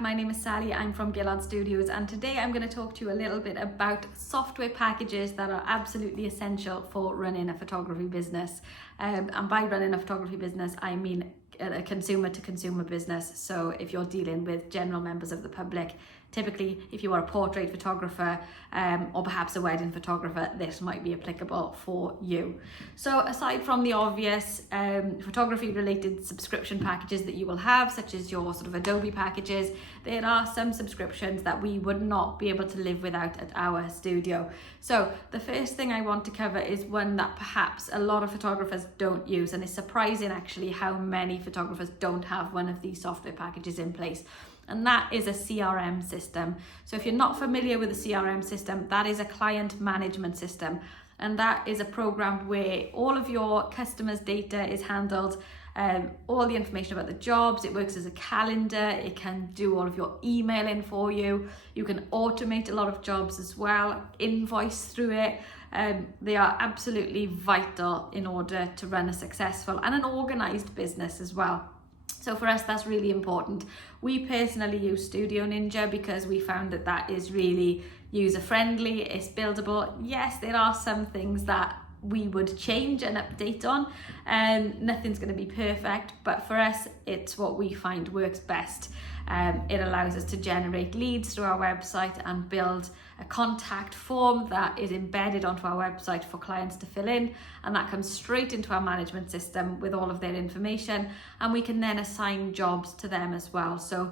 back. My name is Sally. I'm from Gillard Studios, and today I'm going to talk to you a little bit about software packages that are absolutely essential for running a photography business. And by running a photography business, I mean a consumer to consumer business. So if you're dealing with general members of the public, typically if you are a portrait photographer or perhaps a wedding photographer, this might be applicable for you. So aside from the obvious photography related subscription packages that you will have, such as your sort of Adobe packages, there are some subscriptions that we would not be able to live without at our studio. So the first thing I want to cover is one that perhaps a lot of photographers don't use, and it's surprising actually how many photographers don't have one of these software packages in place. And that is a CRM system. So if you're not familiar with a CRM system, that is a client management system. And that is a program where all of your customers' data is handled, all the information about the jobs. It works as a calendar. It can do all of your emailing for you. You can automate a lot of jobs as well, invoice through it. They are absolutely vital in order to run a successful and an organized business as well. So for us, that's really important. We personally use Studio Ninja because we found that that is really user-friendly, it's buildable. Yes, there are some things that we would change and update on, and nothing's going to be perfect, but for us, it's what we find works best. It allows us to generate leads through our website and build a contact form that is embedded onto our website for clients to fill in, and that comes straight into our management system with all of their information, and we can then assign jobs to them as well. So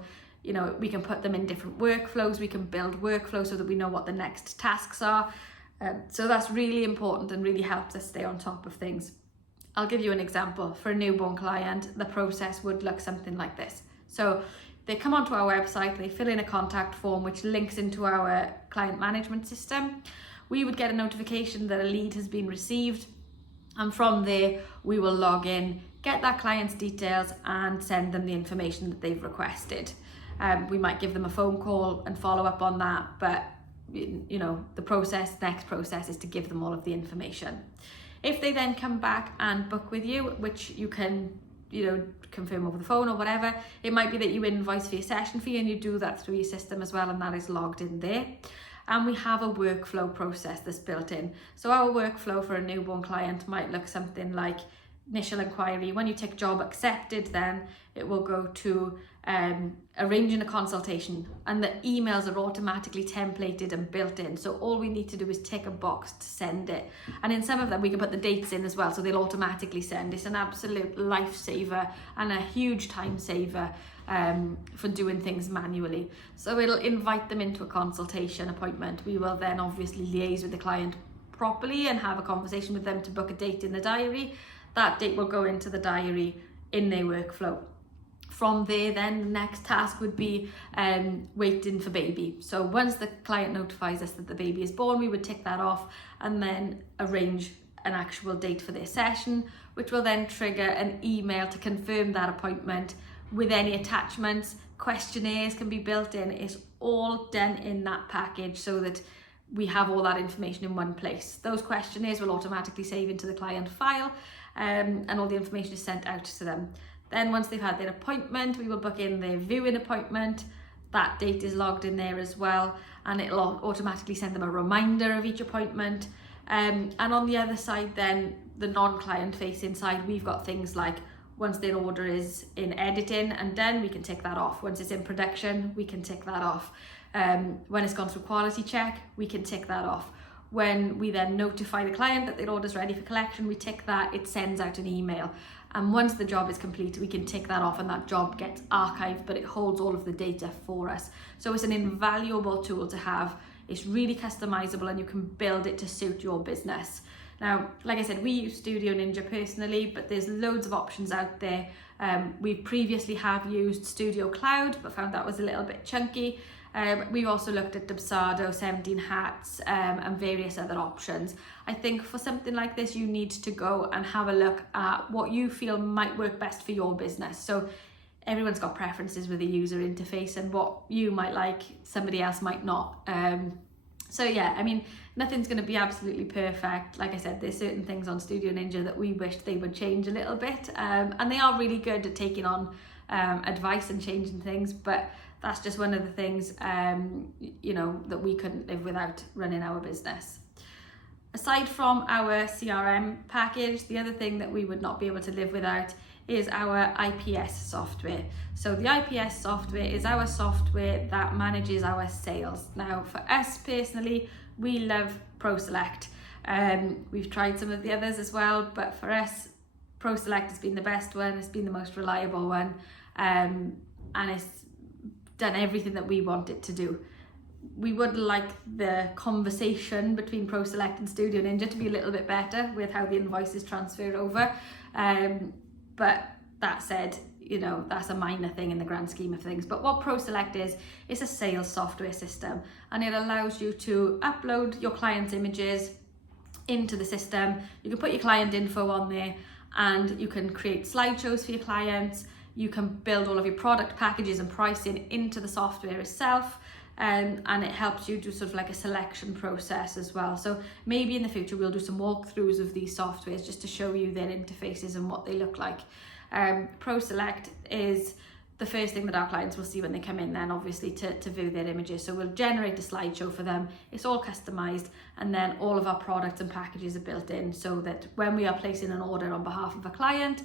we can put them in different workflows, we can build workflows so that we know what the next tasks are. So that's really important and really helps us stay on top of things. I'll give you an example. For a newborn client, the process would look something like this. So they come onto our website, they fill in a contact form which links into our client management system. We would get a notification that a lead has been received, and from there we will log in, get that client's details and send them the information that they've requested. We might give them a phone call and follow up on that, but the next process is to give them all of the information. If they then come back and book with you, which you can confirm over the phone or whatever, it might be that you invoice for your session fee, and you do that through your system as well, and that is logged in there. And we have a workflow process that's built in. So our workflow for a newborn client might look something like initial inquiry. When you tick job accepted, then it will go to arranging a consultation, and the emails are automatically templated and built in. So all we need to do is tick a box to send it. And in some of them, we can put the dates in as well, so they'll automatically send. It's an absolute lifesaver and a huge time saver for doing things manually. So it'll invite them into a consultation appointment. We will then obviously liaise with the client properly and have a conversation with them to book a date in the diary. That date will go into the diary in their workflow. From there, then the next task would be waiting for baby. So once the client notifies us that the baby is born, we would tick that off and then arrange an actual date for their session, which will then trigger an email to confirm that appointment with any attachments. Questionnaires can be built in. It's all done in that package so that we have all that information in one place. Those questionnaires will automatically save into the client file, and all the information is sent out to them. Then once they've had their appointment, we will book in their viewing appointment. That date is logged in there as well, and it'll automatically send them a reminder of each appointment. And on the other side then, the non-client facing side, we've got things like once their order is in editing and done, we can tick that off. Once it's in production, we can tick that off. When it's gone through quality check, we can tick that off. When we then notify the client that their order's ready for collection, we tick that, it sends out an email. And once the job is complete, we can tick that off and that job gets archived, but it holds all of the data for us. So it's an invaluable tool to have. It's really customizable and you can build it to suit your business. Now, like I said, we use Studio Ninja personally, but there's loads of options out there. We previously have used Studio Cloud, but found that was a little bit chunky. We've also looked at Dubsado, 17 Hats, and various other options. I think for something like this, you need to go and have a look at what you feel might work best for your business. So everyone's got preferences with the user interface, and what you might like, somebody else might not. So yeah, I mean, nothing's going to be absolutely perfect. Like I said, there's certain things on Studio Ninja that we wish they would change a little bit, and they are really good at taking on advice and changing things, but that's just one of the things, you know, that we couldn't live without running our business. Aside from our CRM package, the other thing that we would not be able to live without is our IPS software. So the IPS software is our software that manages our sales. Now, for us personally, we love ProSelect. We've tried some of the others as well, but for us, ProSelect has been the best one. It's been the most reliable one, and it's done everything that we want it to do. We would like the conversation between ProSelect and Studio Ninja to be a little bit better with how the invoices transfer over. But that said, you know, that's a minor thing in the grand scheme of things. But what ProSelect is, it's a sales software system, and it allows you to upload your client's images into the system. You can put your client info on there, and you can create slideshows for your clients. You can build all of your product packages and pricing into the software itself. And it helps you do sort of like a selection process as well. So maybe in the future we'll do some walkthroughs of these softwares just to show you their interfaces and what they look like. ProSelect is the first thing that our clients will see when they come in then, obviously, to view their images. So we'll generate a slideshow for them. It's all customized, and then all of our products and packages are built in so that when we are placing an order on behalf of a client,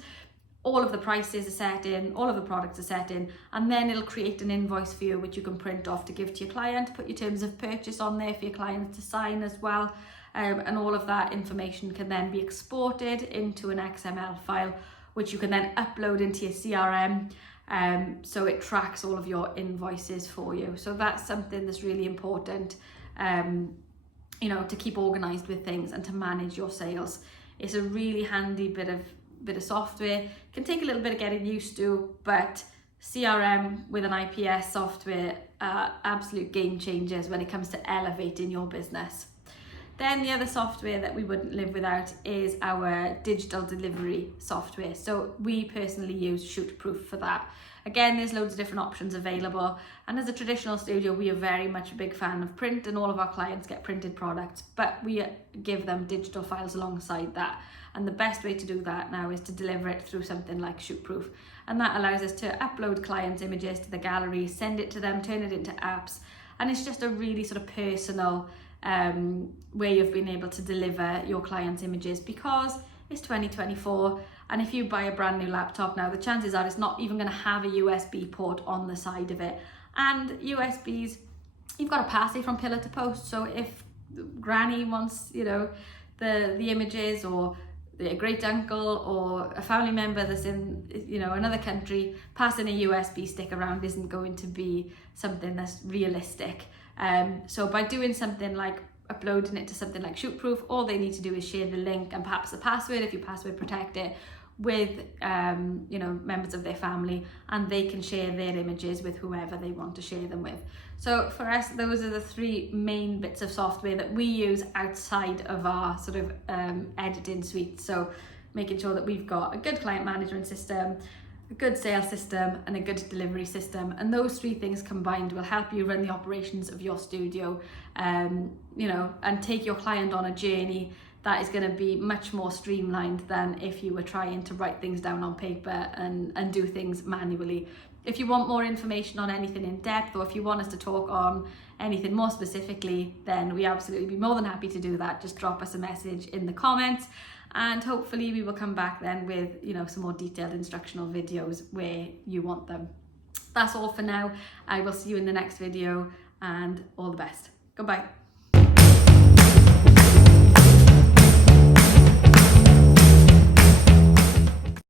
all of the prices are set in, all of the products are set in, and then it'll create an invoice for you which you can print off to give to your client, put your terms of purchase on there for your client to sign as well, and all of that information can then be exported into an XML file which you can then upload into your CRM, so it tracks all of your invoices for you. So that's something that's really important, you know, to keep organized with things and to manage your sales. It's a really handy bit of software. It can take a little bit of getting used to, but CRM with an IPS software are absolute game changers when it comes to elevating your business. Then the other software that we wouldn't live without is our digital delivery software. So we personally use Shootproof for that. Again, there's loads of different options available, and as a traditional studio, we are very much a big fan of print, and all of our clients get printed products, but we give them digital files alongside that. And the best way to do that now is to deliver it through something like Shootproof. And that allows us to upload clients' images to the gallery, send it to them, turn it into apps. And it's just a really sort of personal way of being able to deliver your clients' images, because it's 2024. And if you buy a brand new laptop now, the chances are it's not even going to have a USB port on the side of it. And USBs, you've got to pass it from pillar to post. So if granny wants, you know, the images, or a great uncle or a family member that's in, you know, another country, passing a USB stick around isn't going to be something that's realistic. So by doing something like uploading it to something like Shootproof, all they need to do is share the link and perhaps the password, if you password protect it, with you know, members of their family, and they can share their images with whoever they want to share them with. So for us, those are the three main bits of software that we use outside of our sort of editing suite. So making sure that we've got a good client management system, a good sales system, and a good delivery system, and those three things combined will help you run the operations of your studio, you know, and take your client on a journey that is going to be much more streamlined than if you were trying to write things down on paper and do things manually. If you want more information on anything in depth, or if you want us to talk on anything more specifically, then we absolutely be more than happy to do that. Just drop us a message in the comments, and hopefully we will come back then with, you know, some more detailed instructional videos where you want them. That's all for now. I will see you in the next video, and all the best. Goodbye.